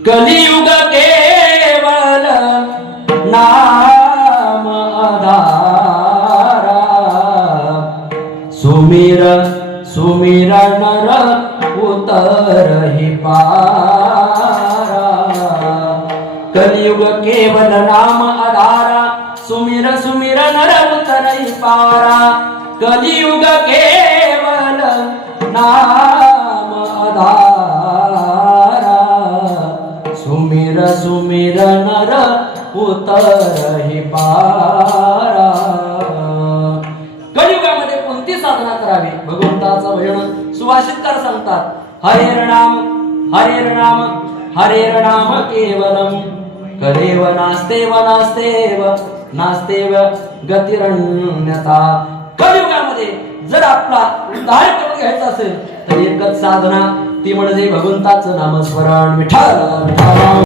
कलियुग केवल नाम आधारा, सुमिर सुमिर नर उतरहि पारा। कलियुग केवल नाम आधारा, सुमिर सुमिर नर उतरहि पारा। कलियुग केवल नाम आधारा, सुमिर सुमिर नर उतरहि पारा। कलियुगामध्ये कोणती साधना करावी? भगवंताचं भजन सुभाषितकार सांगतात, हरेर नाम हरेर नाम हरेर नाम केवलम, कलेव नास्तेव नास्तेव नास्तेव गतिरन्यता। कलियुगामध्ये जर आपला उद्धार करून घ्यायचा असेल तर एकच साधना, ती म्हणजे भगवंताचं नामस्मरण। विठ्ठल विठ्ठल।